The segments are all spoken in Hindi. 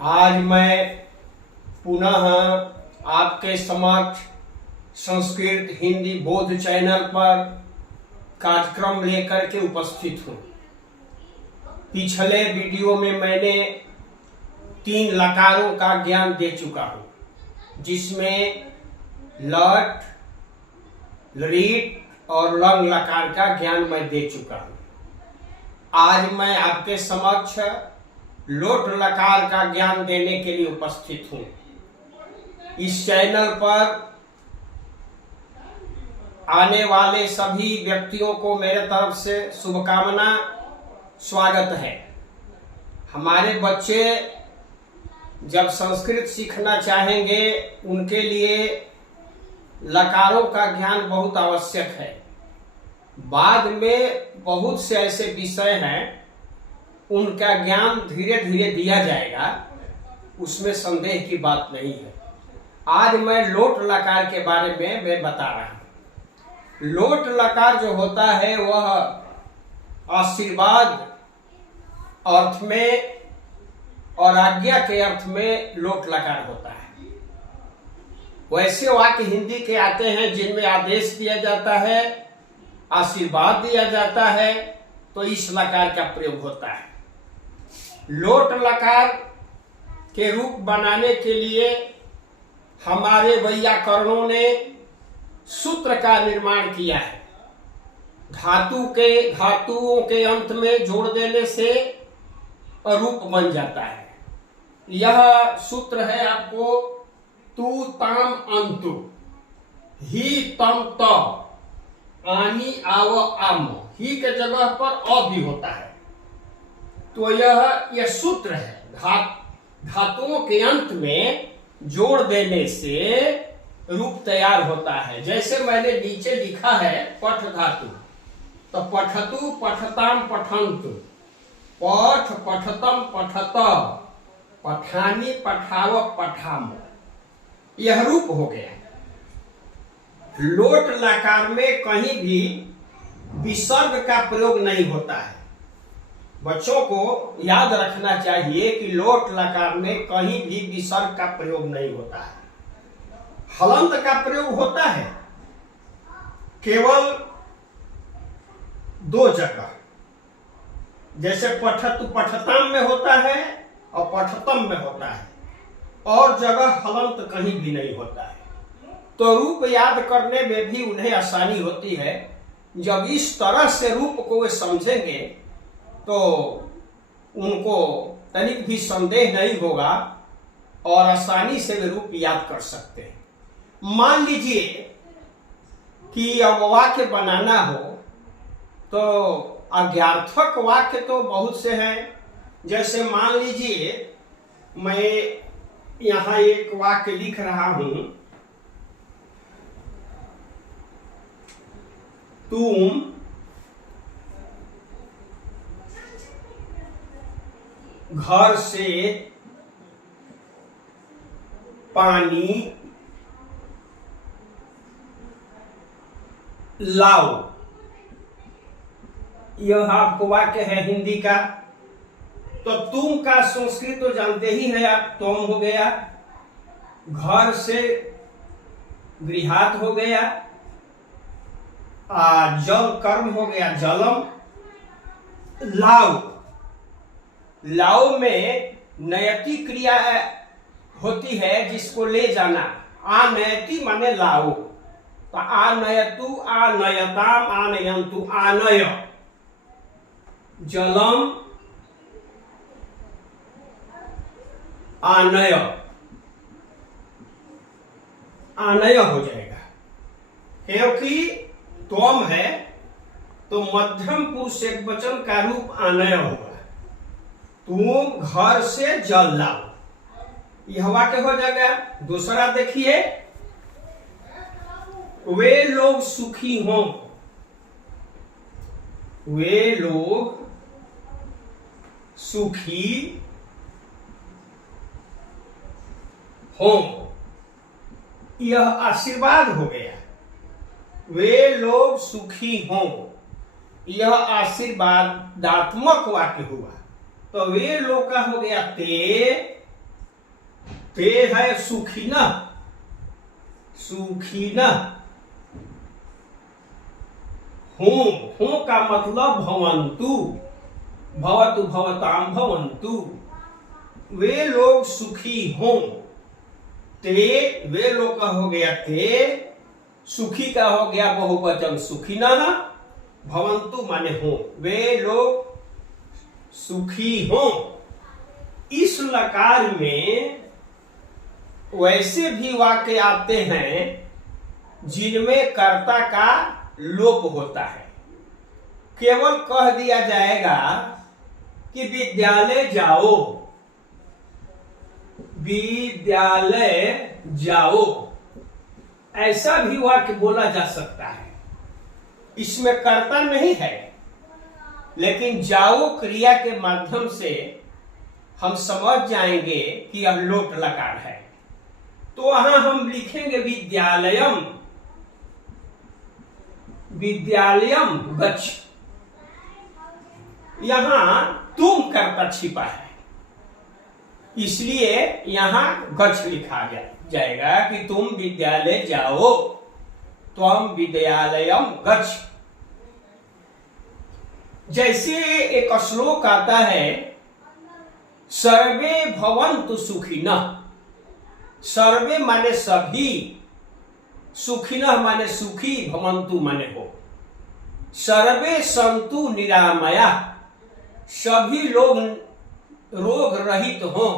आज मैं पुनः आपके समक्ष संस्कृत हिंदी बोध चैनल पर कार्यक्रम लेकर के उपस्थित हूँ। पिछले वीडियो में मैंने 3 लकारों का ज्ञान दे चुका हूँ, जिसमें लट, लृट और लंग लकार का ज्ञान मैं दे चुका हूँ। आज मैं आपके समक्ष लोट लकार का ज्ञान देने के लिए उपस्थित हूँ। इस चैनल पर आने वाले सभी व्यक्तियों को मेरे तरफ से शुभकामना, स्वागत है। हमारे बच्चे जब संस्कृत सीखना चाहेंगे, उनके लिए लकारों का ज्ञान बहुत आवश्यक है। बाद में बहुत से ऐसे विषय हैं, उनका ज्ञान धीरे धीरे दिया जाएगा, उसमें संदेह की बात नहीं है। आज मैं लोट लकार के बारे में मैं बता रहा हूं। लोट लकार जो होता है वह आशीर्वाद अर्थ में और आज्ञा के अर्थ में लोट लकार होता है। वैसे वाक्य हिंदी के आते हैं जिनमें आदेश दिया जाता है, आशीर्वाद दिया जाता है, तो इस लकार का प्रयोग होता है। लोट लकार के रूप बनाने के लिए हमारे वैयाकरणों ने सूत्र का निर्माण किया है। धातुओं के अंत में जोड़ देने से रूप बन जाता है। यह सूत्र है आपको तू ताम अंतु ही तम त आनी आव आम। ही के जगह पर अ भी होता है, तो यह सूत्र है। धातुओं के अंत में जोड़ देने से रूप तैयार होता है। जैसे मैंने नीचे लिखा है पठ धातु, तो पठतु पठताम पठंतु, पठ पठतम पठत, पठानी पठाव पठाम, यह रूप हो गया। लोट लकार में कहीं भी विसर्ग का प्रयोग नहीं होता है। बच्चों को याद रखना चाहिए कि लोट लकार में कहीं भी विसर्ग का प्रयोग नहीं होता है। हलंत का प्रयोग होता है केवल 2 जगह, जैसे पठतु पठताम में होता है और पठतम में होता है, और जगह हलंत कहीं भी नहीं होता है। तो रूप याद करने में भी उन्हें आसानी होती है। जब इस तरह से रूप को वे समझेंगे तो उनको तनिक भी संदेह नहीं होगा और आसानी से वे रूप याद कर सकते हैं। मान लीजिए कि अब वाक्य बनाना हो, तो अज्ञार्थक वाक्य तो बहुत से हैं। जैसे मान लीजिए मैं यहां एक वाक्य लिख रहा हूं, तुम घर से पानी लाओ। यह आपको वाक्य है हिंदी का। तो तुम का संस्कृत तो जानते ही है आप, तुम हो गया, घर से गृहात हो गया, जल कर्म हो गया जलम, लाओ। लाओ में नयति क्रिया होती है जिसको ले जाना। आनयति माने लाओ, तो आनयतु आनयताम आनयंतु आनय, जलम आनय, आनय हो जाएगा। क्योंकि त्वम है तो मध्यम पुरुष एकवचन का रूप आनय होगा। तुम घर से जल लाओ, यह वाक्य हो जाएगा। दूसरा देखिए, वे लोग सुखी हों, वे लोग सुखी हों, यह आशीर्वाद हो गया। वे लोग सुखी हों, यह आशीर्वादात्मक वाक्य हुआ। तो वे लोग का हो गया ते, ते है सुखिनः, सुखिनः। हूं का मतलब भवन्तु, भवतु भवताम भवन्तु, वे लोग सुखी हों। ते वे लोग का हो गया ते, सुखी का हो गया बहुवचन सुखिनः, भवन्तु माने हो, वे लोग सुखी हों। इस लकार में वैसे भी वाक्य आते हैं जिनमें कर्ता का लोप होता है। केवल कह दिया जाएगा कि विद्यालय जाओ, विद्यालय जाओ, ऐसा भी वाक्य बोला जा सकता है। इसमें कर्ता नहीं है, लेकिन जाओ क्रिया के माध्यम से हम समझ जाएंगे कि यह लोट लकार है। तो वहां हम लिखेंगे विद्यालयम, विद्यालयम गच्छ। यहां तुम कर्ता छिपा है, इसलिए यहां गच्छ लिखा जाएगा कि तुम विद्यालय जाओ, त्वम विद्यालयम गच्छ। जैसे एक श्लोक आता है, सर्वे भवन्तु सुखिनः। सर्वे माने सभी, सुखिनः माने सुखी, भवन्तु माने हो। सर्वे सन्तु निरामयाः, सभी लोग रोग रहित हो।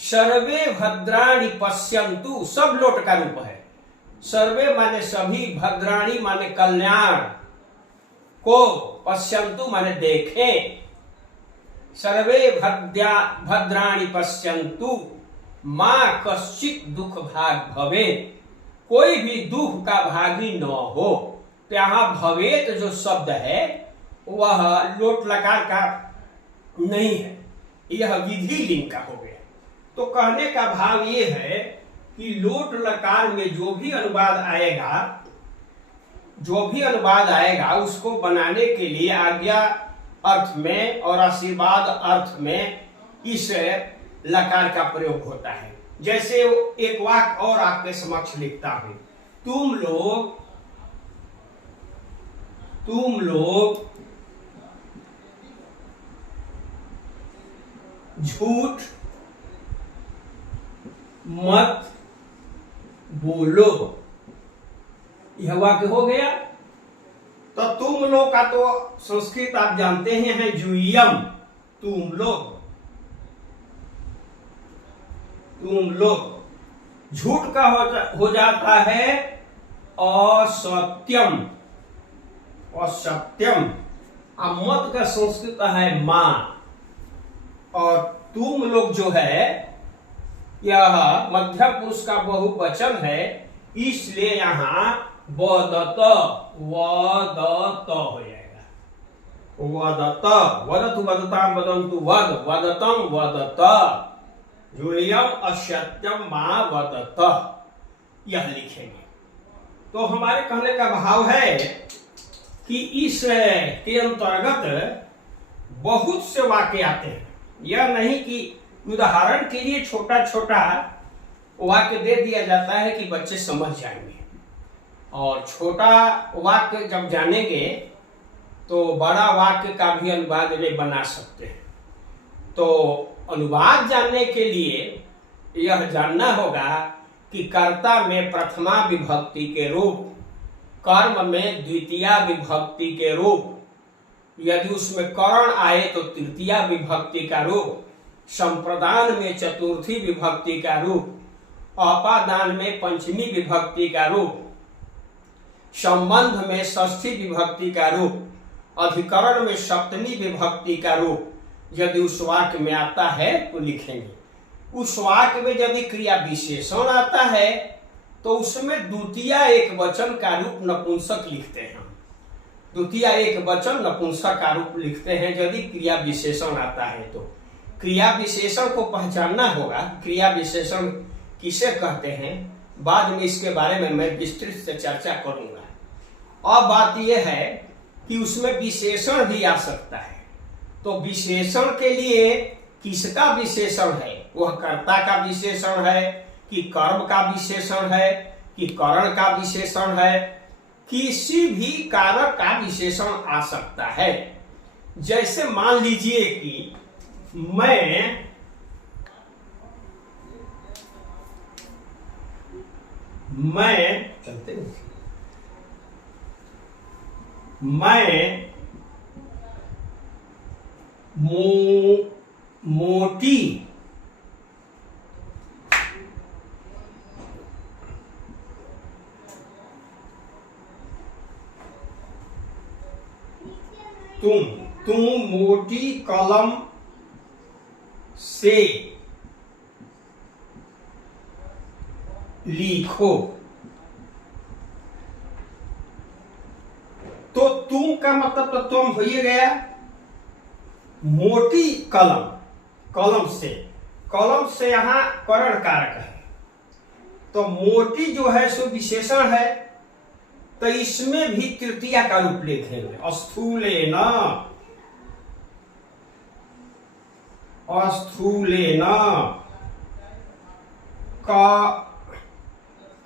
सर्वे भद्राणि पश्यन्तु, सब लोट का रूप है। सर्वे माने सभी, भद्राणि माने कल्याण को, पश्यन्तु माने देखें। सर्वे भद्राणि पश्यन्तु मां कश्चित दुख भाग भवेत्, कोई भी दुख का भागी न हो। तो यहां भवेत जो शब्द है वह लोट लकार का नहीं है, यह विधि लिंग का हो गया। तो कहने का भाव ये है कि लोट लकार में जो भी अनुवाद आएगा, जो भी अनुवाद आएगा उसको बनाने के लिए आज्ञा अर्थ में और आशीर्वाद अर्थ में इस लकार का प्रयोग होता है। जैसे एक वाक्य और आपके समक्ष लिखता हूं, तुम लोग झूठ मत बोलो, यह वाक्य हो गया। तो तुम लोग का तो संस्कृत आप जानते हैं जूयम, तुम लोग, तुम लोग। झूठ का हो जाता है असत्यम, असत्यम। मत का संस्कृत है मां, और तुम लोग जो है यह मध्य पुरुष का बहुवचन है, इसलिए यहां वदत, वदत हो जाएगा। वदत, वदतु वदताम वदन्तु वद, वदतम वदत, जूयम असत्यम मां वदत, यह लिखेंगे। तो हमारे कहने का भाव है कि इस के अंतर्गत बहुत से वाक्य आते हैं। यह नहीं कि उदाहरण के लिए छोटा छोटा वाक्य दे दिया जाता है कि बच्चे समझ जाएंगे, और छोटा वाक्य जब जानेंगे तो बड़ा वाक्य का भी अनुवाद वे बना सकते हैं। तो अनुवाद जानने के लिए यह जानना होगा कि कर्ता में प्रथमा विभक्ति के रूप, कर्म में द्वितीया विभक्ति के रूप, यदि उसमें करण आए तो तृतीया विभक्ति का रूप, संप्रदान में चतुर्थी विभक्ति का रूप, अपादान में पंचमी विभक्ति का रूप, संबंध में षष्ठी विभक्ति का रूप, अधिकरण में सप्तमी विभक्ति का रूप यदि उस वाक्य में आता है तो लिखेंगे। उस वाक्य में यदि क्रिया विशेषण आता है तो उसमें द्वितीय एक वचन का रूप नपुंसक लिखते हैं। द्वितीय एक वचन नपुंसक का रूप लिखते हैं यदि क्रिया विशेषण आता है। तो क्रिया विशेषण को पहचानना होगा, क्रिया विशेषण किसे कहते हैं, बाद में इसके बारे में मैं विस्तृत से चर्चा करूंगा। अब बात यह है कि उसमें विशेषण भी आ सकता है। तो विशेषण के लिए किसका विशेषण है वह कर्ता का विशेषण है कि कर्म का विशेषण है कि करण का विशेषण है, किसी भी कारक का विशेषण आ सकता है। जैसे मान लीजिए कि मैं चलते हैं, मैं मोटी तुम मोटी कलम से लिखो, तो तुम का मतलब तो तुम हो ही गया। मोटी कलम, कलम से यहां करण कारक है, तो मोटी जो है सो विशेषण है, तो इसमें भी तृतीया का रूप लिखेंगे, स्थूलेन,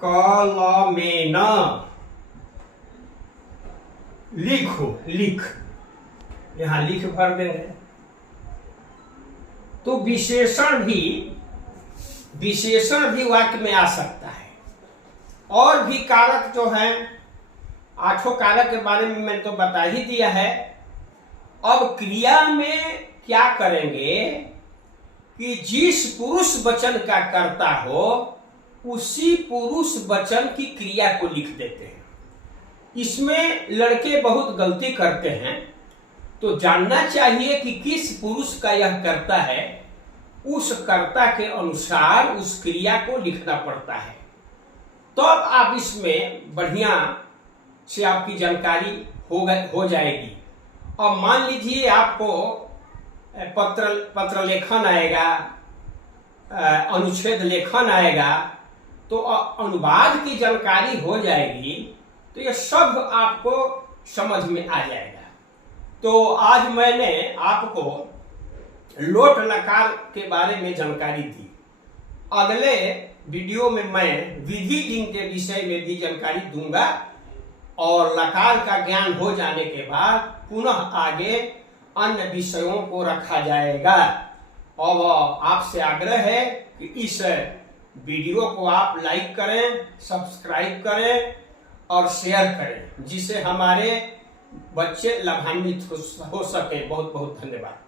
कलमेन, लिख यहां लिख भर देंगे। तो विशेषण भी वाक्य में आ सकता है। और भी कारक जो हैं, 8 कारक के बारे में मैंने तो बता ही दिया है। अब क्रिया में क्या करेंगे कि जिस पुरुष वचन का कर्ता हो उसी पुरुष वचन की क्रिया को लिख देते हैं। इसमें लड़के बहुत गलती करते हैं, तो जानना चाहिए कि किस पुरुष का यह कर्ता है, उस कर्ता के अनुसार उस क्रिया को लिखना पड़ता है। तो अब आप इसमें बढ़िया से आपकी जानकारी हो जाएगी। अब मान लीजिए आपको पत्र लेखन आएगा, अनुच्छेद लेखन आएगा, तो अनुवाद की जानकारी हो जाएगी, तो यह सब आपको समझ में आ जाएगा। तो आज मैंने आपको लोट लकार के बारे में जानकारी दी। अगले वीडियो में मैं विधि लिंग के विषय में भी जानकारी दूंगा, और लकार का ज्ञान हो जाने के बाद पुनः आगे अन्य विषयों को रखा जाएगा। और आपसे आग्रह है कि इस वीडियो को आप लाइक करें, सब्सक्राइब करें और शेयर करें, जिससे हमारे बच्चे लाभान्वित हो सके। बहुत बहुत धन्यवाद।